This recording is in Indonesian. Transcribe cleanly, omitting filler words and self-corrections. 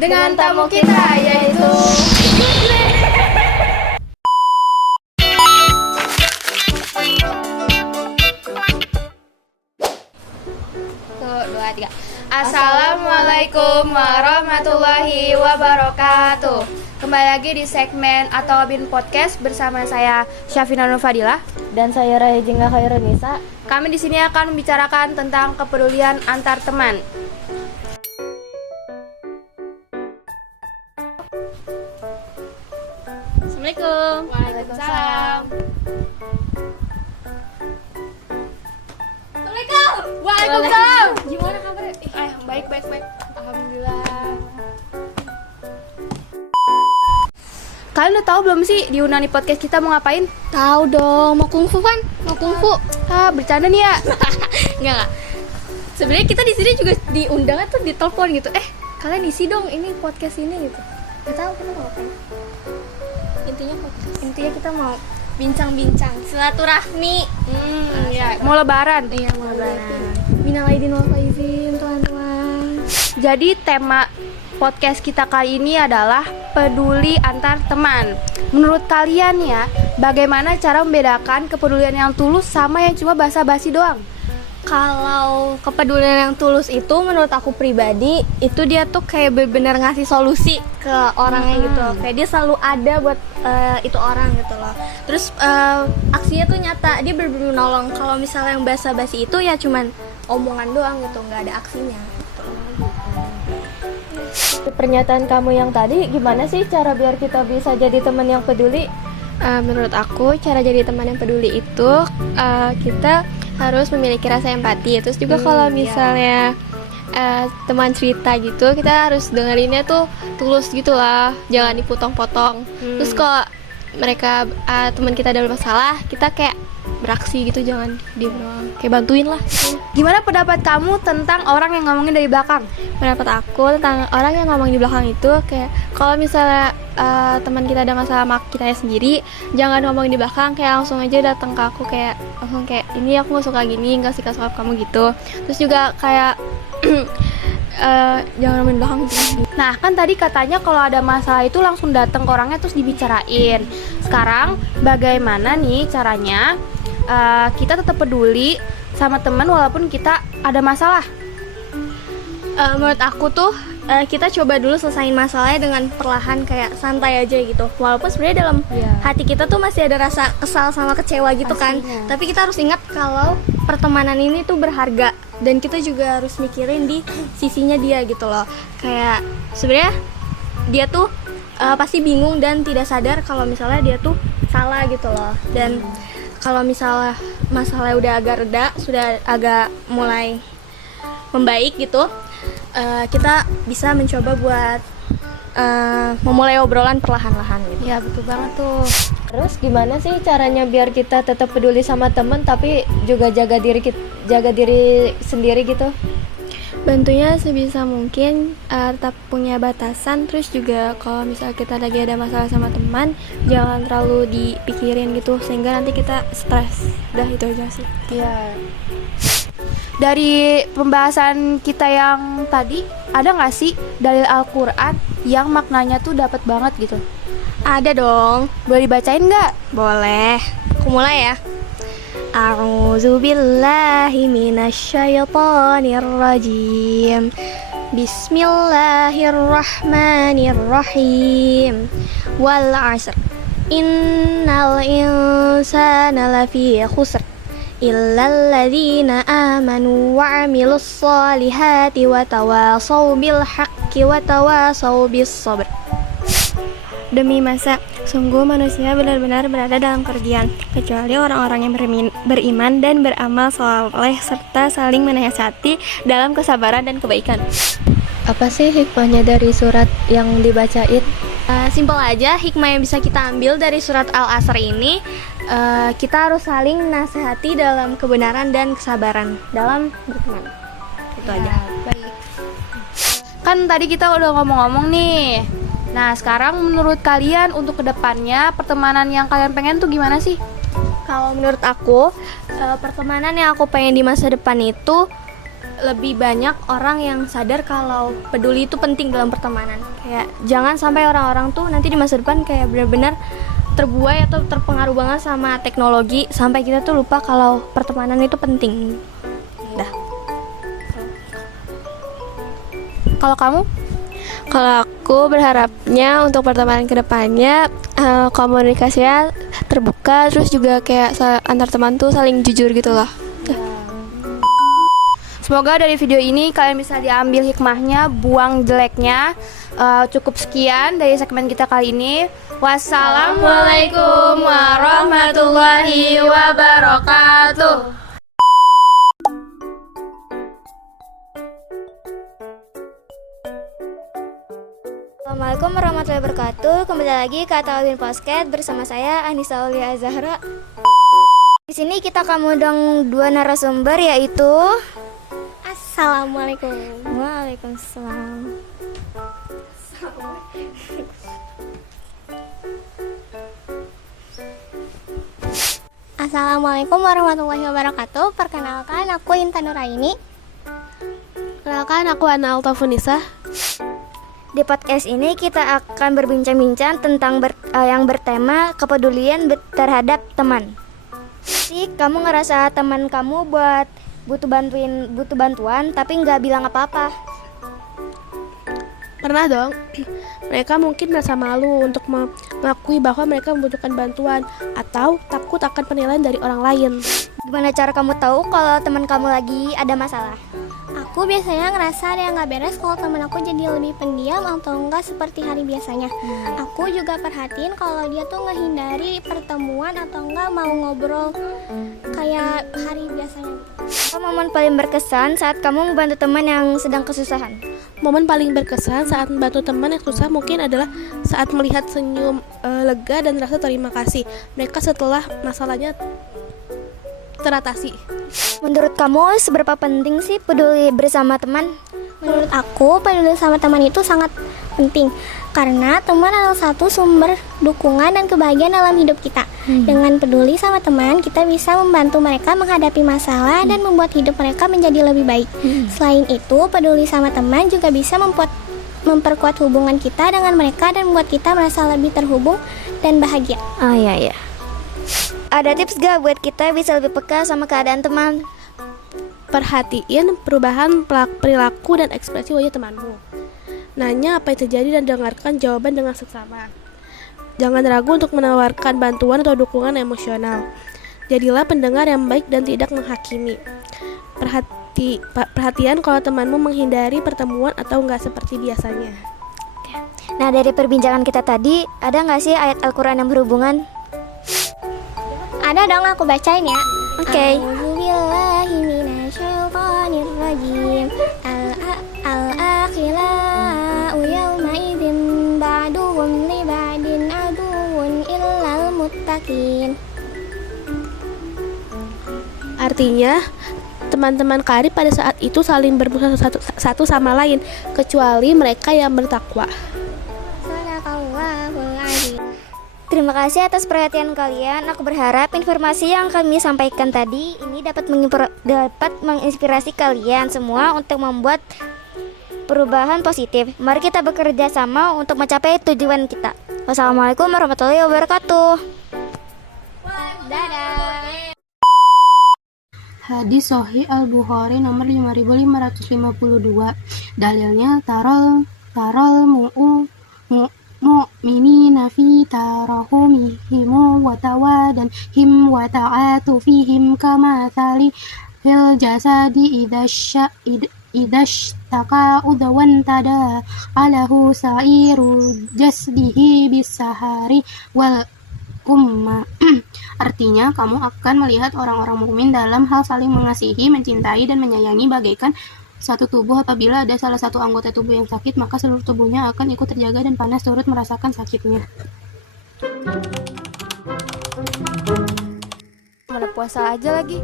dengan tamu kita yaitu Dua, tiga. Assalamualaikum warahmatullahi wabarakatuh. Kembali lagi di segmen atau Bin Podcast bersama saya Syafina Nur Fadilah dan saya Raya Jengga Khairunisa. Kami di sini akan membicarakan tentang kepedulian antar teman. Assalamualaikum. Waalaikumsalam. Assalamualaikum. Waalaikumsalam. Gimana kabarnya? Baik. Alhamdulillah. Kalian udah tahu belum sih di Unani Podcast kita mau ngapain? Tahu dong, mau kungfu kan? Mau kungfu. Bercanda nih ya. Enggak. Sebenarnya kita di sini juga diundang tuh ditelepon gitu. Kalian isi dong ini podcast ini gitu. Enggak tahu kita mau ngapain. Intinya podcast. Intinya kita mau bincang-bincang silaturahmi. Mau lebaran. Iya, mau lebaran. Minal aidin wal faizin, teman-teman. Jadi tema podcast kita kali ini adalah peduli antar teman. Menurut kalian ya, bagaimana cara membedakan kepedulian yang tulus sama yang cuma basa-basi doang? Kalau kepedulian yang tulus itu menurut aku pribadi itu dia tuh kayak benar-benar ngasih solusi ke orangnya gitu. Kayak dia selalu ada buat itu orang gitu loh. Terus aksinya tuh nyata, dia benar-benar menolong. Kalau misalnya yang basa-basi itu ya cuman omongan doang gitu, nggak ada aksinya gitu. Pernyataan kamu yang tadi, gimana sih cara biar kita bisa jadi teman yang peduli? Menurut aku cara jadi teman yang peduli itu kita harus memiliki rasa empati. Terus juga kalau misalnya teman cerita gitu, kita harus dengerinnya tuh tulus gitu lah, jangan dipotong-potong. Terus kalau mereka teman kita ada masalah, kita kayak beraksi gitu, jangan diem doang, kayak bantuin lah. Gimana pendapat kamu tentang orang yang ngomongin dari belakang? Pendapat aku tentang orang yang ngomong di belakang itu kayak kalau misalnya teman kita ada masalah sama kita sendiri, jangan ngomong di belakang, kayak langsung aja datang ke aku, kayak langsung kayak ini aku nggak suka gini, nggak suka kamu gitu. Terus juga kayak jangan ngomongin di belakang gitu. Nah, kan tadi katanya kalau ada masalah itu langsung datang ke orangnya terus dibicarain. Sekarang bagaimana nih caranya kita tetap peduli sama teman walaupun kita ada masalah? Menurut aku tuh kita coba dulu selesain masalahnya dengan perlahan, kayak santai aja gitu. Walaupun sebenarnya dalam hati kita tuh masih ada rasa kesal sama kecewa gitu kan. Tapi kita harus ingat kalau pertemanan ini tuh berharga, dan kita juga harus mikirin di sisinya dia gitu loh. Kayak sebenarnya dia tuh pasti bingung dan tidak sadar kalau misalnya dia tuh salah gitu loh. Dan kalau misalnya masalahnya udah agak reda, sudah agak mulai membaik gitu, kita bisa mencoba buat memulai obrolan perlahan-lahan gitu. Ya, betul banget tuh. Terus gimana sih caranya biar kita tetap peduli sama teman tapi juga jaga diri sendiri gitu? Bantunya sebisa mungkin tetap punya batasan. Terus juga kalau misalnya kita lagi ada masalah sama teman, jangan terlalu dipikirin gitu sehingga nanti kita stres. Udah itu aja sih. Iya. Dari pembahasan kita yang tadi, ada nggak sih dalil Al-Quran yang maknanya tuh dapat banget gitu? Ada dong. Boleh dibacain nggak? Boleh. Aku mulai ya. A'udzu billahi minasyaitonir rajim. Bismillahirrahmanirrahim. Wal 'asr. Innal insana lafi khusr. Illal ladzina amanu wa 'amilus solihati wa tawasaw bil haqqi wa tawasaw bis sabr. Demi masa, sungguh manusia benar-benar berada dalam kerugian, kecuali orang-orang yang beriman dan beramal soleh serta saling menasihati dalam kesabaran dan kebaikan. Apa sih hikmahnya dari surat yang dibacain? Simpel aja, hikmah yang bisa kita ambil dari surat Al-Asr ini, kita harus saling nasihati dalam kebenaran dan kesabaran dalam berteman. Itu aja. Baik. Kan tadi kita udah ngomong-ngomong nih. Nah, sekarang menurut kalian untuk kedepannya pertemanan yang kalian pengen tuh gimana sih? Kalau menurut aku, pertemanan yang aku pengen di masa depan itu lebih banyak orang yang sadar kalau peduli itu penting dalam pertemanan. Kayak jangan sampai orang-orang tuh nanti di masa depan kayak benar-benar terbuai atau terpengaruh banget sama teknologi sampai kita tuh lupa kalau pertemanan itu penting. Dah. Kalau kamu? Kalau aku berharapnya untuk pertemanan kedepannya komunikasinya terbuka, terus juga kayak antar teman tuh saling jujur gitu loh. Semoga dari video ini kalian bisa diambil hikmahnya, buang jeleknya. Cukup sekian dari segmen kita kali ini. Wassalamualaikum warahmatullahi wabarakatuh. Assalamualaikum warahmatullahi wabarakatuh. Kembali lagi ke Atalwin Podcast bersama saya Anissa Aulia Zahra. Di sini kita akan mengundang dua narasumber yaitu Assalamualaikum. Waalaikumsalam. Assalamualaikum warahmatullahi wabarakatuh. Perkenalkan, aku Intan Nuraini. Perkenalkan, aku Ana Altafunisa. Di podcast ini kita akan berbincang-bincang tentang yang bertema kepedulian terhadap teman. Sih, kamu ngerasa teman kamu butuh bantuan tapi nggak bilang apa-apa. Pernah dong, mereka mungkin merasa malu untuk mengakui bahwa mereka membutuhkan bantuan atau takut akan penilaian dari orang lain. Gimana cara kamu tahu kalau teman kamu lagi ada masalah? Aku biasanya ngerasa ada yang gak beres kalau temen aku jadi lebih pendiam atau enggak seperti hari biasanya. Aku juga perhatiin kalau dia tuh ngehindari pertemuan atau enggak mau ngobrol kayak hari biasanya. Apa momen paling berkesan saat kamu membantu teman yang sedang kesusahan? Momen paling berkesan saat membantu teman yang susah mungkin adalah saat melihat senyum lega dan rasa terima kasih mereka setelah masalahnya teratasi. Menurut kamu seberapa penting sih peduli bersama teman? Menurut aku, peduli sama teman itu sangat penting karena teman adalah satu sumber dukungan dan kebahagiaan dalam hidup kita. Dengan peduli sama teman, kita bisa membantu mereka menghadapi masalah dan membuat hidup mereka menjadi lebih baik. Selain itu, peduli sama teman juga bisa memperkuat hubungan kita dengan mereka dan membuat kita merasa lebih terhubung dan bahagia. Oh iya. Ada tips gak buat kita bisa lebih peka sama keadaan teman? Perhatiin perubahan perilaku dan ekspresi wajah temanmu. Nanya apa yang terjadi dan dengarkan jawaban dengan seksama. Jangan ragu untuk menawarkan bantuan atau dukungan emosional. Jadilah pendengar yang baik dan tidak menghakimi. Perhatian kalau temanmu menghindari pertemuan atau enggak seperti biasanya. Nah, dari perbincangan kita tadi, ada gak sih ayat Al-Quran yang berhubungan? Ada dong, aku bacain ya. Oke. A'udzubillahi minasyaitonirrajim. Al-akhila'u yawma idzin ba'duhum li ba'din aduwwun illal muttaqin. Artinya, teman-teman karib pada saat itu saling bermusuhan satu sama lain kecuali mereka yang bertakwa. Shadaqallahul azim. Terima kasih atas perhatian kalian. Aku berharap informasi yang kami sampaikan tadi ini dapat menginspirasi kalian semua untuk membuat perubahan positif. Mari kita bekerja sama untuk mencapai tujuan kita. Wassalamualaikum warahmatullahi wabarakatuh. Dadah. Hadis Sahih Al-Bukhari nomor 5552. Dalilnya tarol mu'minina fi tarahumihim wa tawadanhim wa ta'atufihim kama thali fil jasadi idashtaka udwan tada alahu sa'iru jasdihi bisahari wal umma. Artinya, kamu akan melihat orang-orang mukmin dalam hal saling mengasihi, mencintai, dan menyayangi bagaikan satu tubuh. Apabila ada salah satu anggota tubuh yang sakit, maka seluruh tubuhnya akan ikut terjaga dan panas turut merasakan sakitnya. Mana puasa aja lagi.